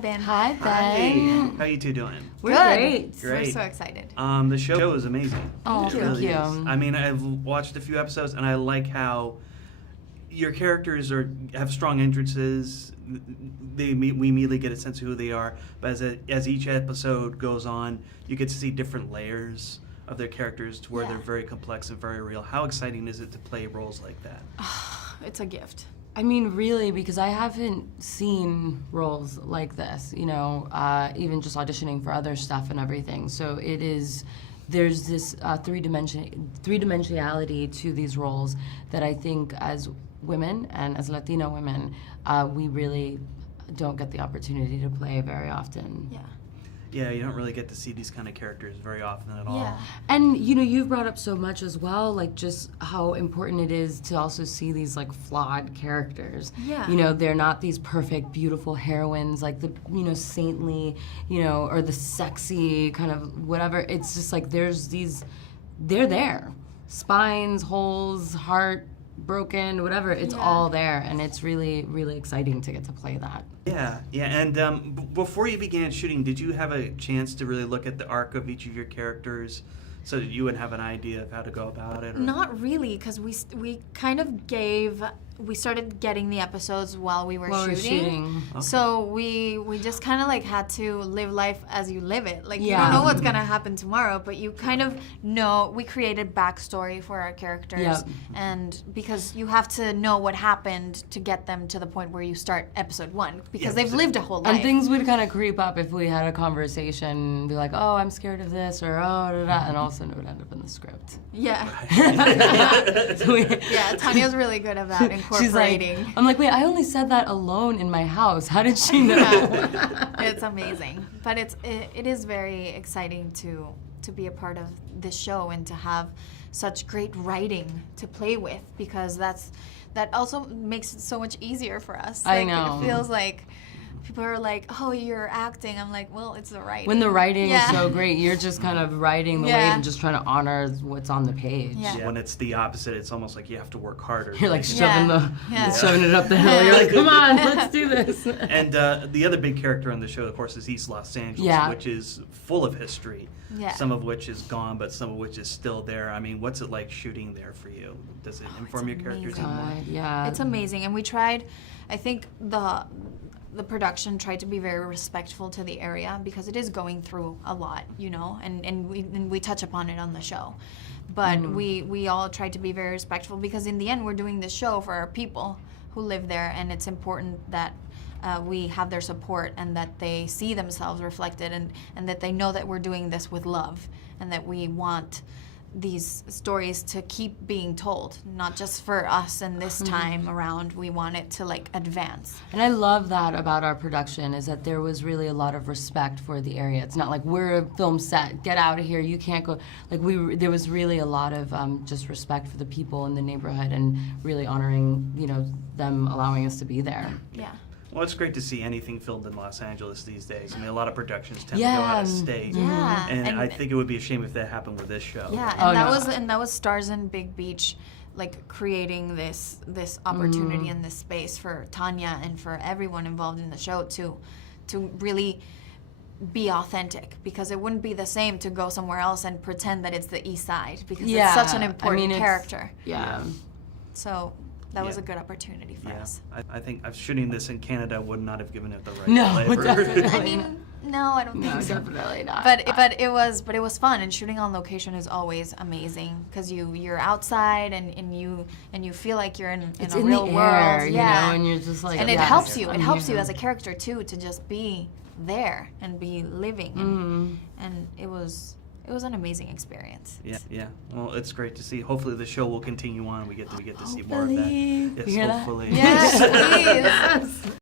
Ben. Hi, Ben. Hi. How you two doing? We're Good. great. We're so excited. The show is amazing. Oh, It thank really you. is. I mean, I've watched a few episodes, and I like how your characters have strong entrances. We immediately get a sense of who they are. But as each episode goes on, you get to see different layers of their characters to where they're very complex and very real. How exciting is it to play roles like that? It's a gift. I mean, really, because I haven't seen roles like this, you know, even just auditioning for other stuff and everything. So there's this three-dimensionality to these roles that I think as women and as Latino women, we really don't get the opportunity to play very often. Yeah. Yeah, you don't really get to see these kind of characters very often at all. Yeah. And, you know, you've brought up so much as well, like just how important it is to also see these, like, flawed characters. Yeah. You know, they're not these perfect, beautiful heroines, like the, you know, saintly, you know, or the sexy kind of whatever. It's just like they're there. Spines, holes, heart, broken, whatever, it's all there, and it's really, really exciting to get to play that. Yeah. And before you began shooting, did you have a chance to really look at the arc of each of your characters so that you would have an idea of how to go about it? Or? Not really, because we kind of we started getting the episodes while we were shooting. Okay. So we just kind of like had to live life as you live it. Like you Yeah. don't know what's gonna happen tomorrow, but you kind of know. We created backstory for our characters, Yep. and because you have to know what happened to get them to the point where you start episode 1, because they've lived a whole life. And things would kind of creep up if we had a conversation, be like, oh, I'm scared of this, or oh, da, da, and all of a sudden it would end up in the script. Yeah. So Yeah, Tanya's really good about She's like, incorporating. I'm like, wait, I only said that alone in my house. How did she know? It's amazing, but it is very exciting to be a part of this show and to have such great writing to play with, because that also makes it so much easier for us. I Like, know. It feels like people are like, oh, you're acting. I'm like, well, it's the writing. When the writing is Yeah. so great, you're just kind of riding the wave and just trying to honor what's on the page. Yeah. When it's the opposite, it's almost like you have to work harder. You're like Yeah. shoving it up the hill. You're like, come on, let's do this. And the other big character on the show, of course, is East Los Angeles, which is full of history. Yeah. Some of which is gone, but some of which is still there. I mean, what's it like shooting there for you? Does it inform your characters amazing. anymore? Yeah. It's amazing, and we tried. I think the production tried to be very respectful to the area, because it is going through a lot, you know, and we touch upon it on the show. But we all tried to be very respectful, because in the end we're doing this show for our people who live there, and it's important that we have their support, and that they see themselves reflected, and that they know that we're doing this with love, and that we want these stories to keep being told, not just for us and this time around. We want it to like advance. And I love that about our production, is that there was really a lot of respect for the area. It's not like we're a film set, get out of here, you can't go. Like there was really a lot of just respect for the people in the neighborhood, and really honoring, you know, them allowing us to be there. Yeah. Well, it's great to see anything filmed in Los Angeles these days. I mean, a lot of productions tend to go out of state. Yeah. And I think it would be a shame if that happened with this show. Yeah, and that was Starz and Big Beach, like creating this opportunity and this space for Tanya and for everyone involved in the show to really be authentic, because it wouldn't be the same to go somewhere else and pretend that it's the East Side, because it's such an important character. Yeah. So that was a good opportunity for us. I think shooting this in Canada would not have given it the right No, flavor. definitely. I mean, no, I don't think so. Definitely not. But it was fun, and shooting on location is always amazing, because you're outside and you feel like you're in it's a in real the world, air, you know, and you're just like, and it yes, helps you. It I'm helps here. you as a character too, to just be there and be living, and it was an amazing experience. Yeah. Well, it's great to see. Hopefully, the show will continue on. We get to see more of that. Hopefully. Yes, You hear that? hopefully. Yes, please.